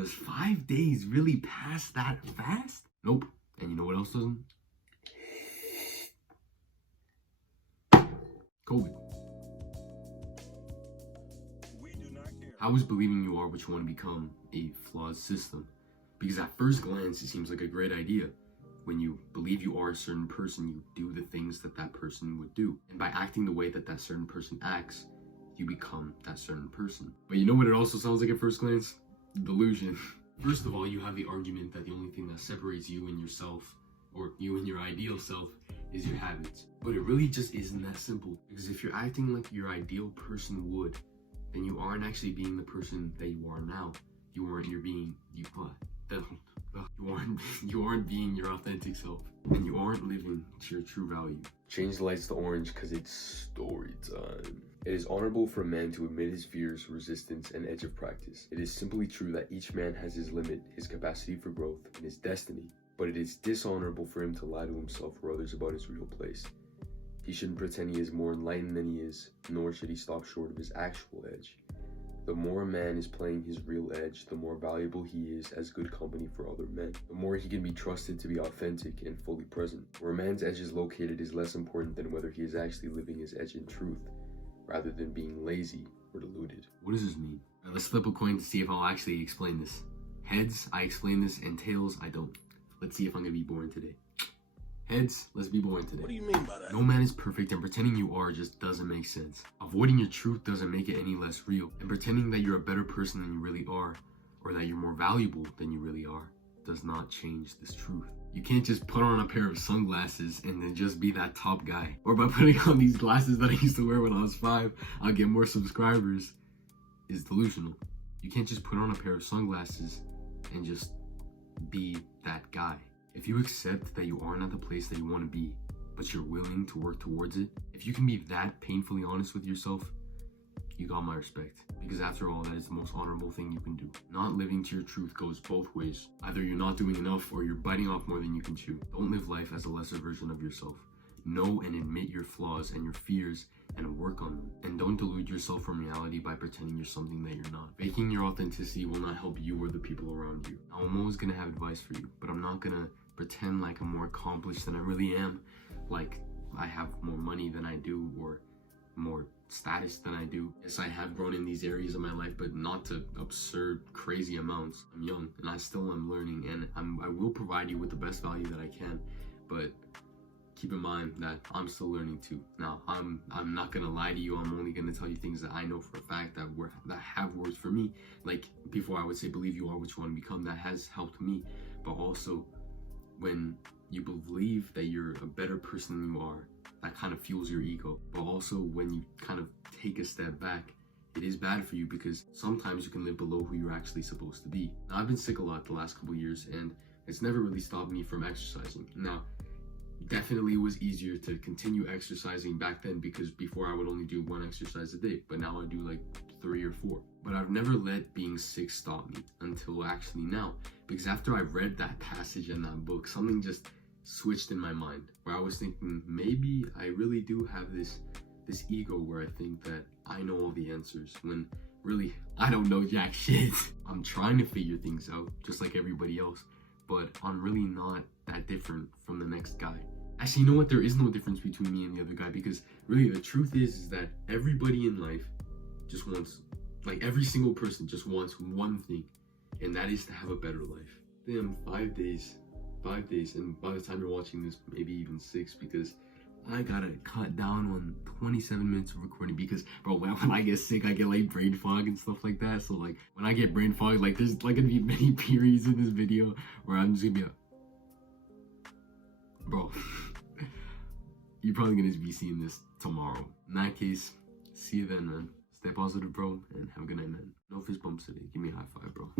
Does 5 days really pass that fast? Nope. And you know what else doesn't? COVID. How is believing you are what you want to become a flawed system? Because at first glance, it seems like a great idea. When you believe you are a certain person, you do the things that that person would do. And by acting the way that that certain person acts, you become that certain person. But you know what it also sounds like at first glance? Delusion. First of all, you have the argument that the only thing that separates you and yourself, or you and your ideal self, is your habits. But it really just isn't that simple. Because if you're acting like your ideal person would, then you aren't actually being the person that you are now. You aren't being your authentic self. And you aren't living to your true value. Change the lights to orange because it's story time. It is honorable for a man to admit his fears, resistance, and edge of practice. It is simply true that each man has his limit, his capacity for growth, and his destiny. But it is dishonorable for him to lie to himself or others about his real place. He shouldn't pretend he is more enlightened than he is, nor should he stop short of his actual edge. The more a man is playing his real edge, the more valuable he is as good company for other men. The more he can be trusted to be authentic and fully present. Where a man's edge is located is less important than whether he is actually living his edge in truth, rather than being lazy or deluded. What does this mean? Right, let's flip a coin to see if I'll actually explain this. Heads, I explain this, and tails, I don't. Let's see if I'm gonna be boring today. Heads, let's be boring today. What do you mean by that? No man is perfect, and pretending you are just doesn't make sense. Avoiding your truth doesn't make it any less real. And pretending that you're a better person than you really are, or that you're more valuable than you really are, does not change this truth. You can't just put on a pair of sunglasses and then just be that top guy. Or by putting on these glasses that I used to wear when I was 5, I'll get more subscribers. Is delusional. You can't just put on a pair of sunglasses and just be that guy. If you accept that you aren't at the place that you want to be, but you're willing to work towards it, if you can be that painfully honest with yourself, you got my respect. Because after all, that is the most honorable thing you can do. Not living to your truth goes both ways. Either you're not doing enough or you're biting off more than you can chew. Don't live life as a lesser version of yourself. Know and admit your flaws and your fears and work on them. And don't delude yourself from reality by pretending you're something that you're not. Faking your authenticity will not help you or the people around you. Now, I'm always gonna have advice for you, but I'm not gonna pretend like I'm more accomplished than I really am. Like I have more money than I do or more status than I do. Yes, I have grown in these areas of my life, but not to absurd, crazy amounts. I'm young and I still am learning, and I will provide you with the best value that I can, but keep in mind that I'm still learning too. Now, I'm not gonna lie to you. I'm only gonna tell you things that I know for a fact that have worked for me. Like before, I would say believe you are what you want to become. That has helped me. But also, when you believe that you're a better person than you are, that kind of fuels your ego. But also, when you kind of take a step back, it is bad for you because sometimes you can live below who you're actually supposed to be. Now, I've been sick a lot the last couple years, and it's never really stopped me from exercising. Now, definitely it was easier to continue exercising back then because before I would only do 1 exercise a day, but now I do like 3 or 4. But I've never let being sick stop me until actually now, because after I read that passage in that book, something just switched in my mind where I was thinking maybe I really do have this ego where I think that I know all the answers when really I don't know jack shit. I'm trying to figure things out just like everybody else, but I'm really not that different from the next guy. Actually, you know what? There is no difference between me and the other guy, because really the truth is that everybody in life just wants, like every single person just wants one thing, and that is to have a better life. Damn, 5 days, and by the time you're watching this, maybe even 6, because I gotta cut down on 27 minutes of recording because, bro, when I get sick, I get like brain fog and stuff like that. So like when I get brain fog, like there's like gonna be many periods in this video where I'm just gonna be bro, you're probably gonna be seeing this tomorrow. In that case, see you then, man. Stay positive, bro, and have a good night, man. No fist bumps today. Give me a high five, bro.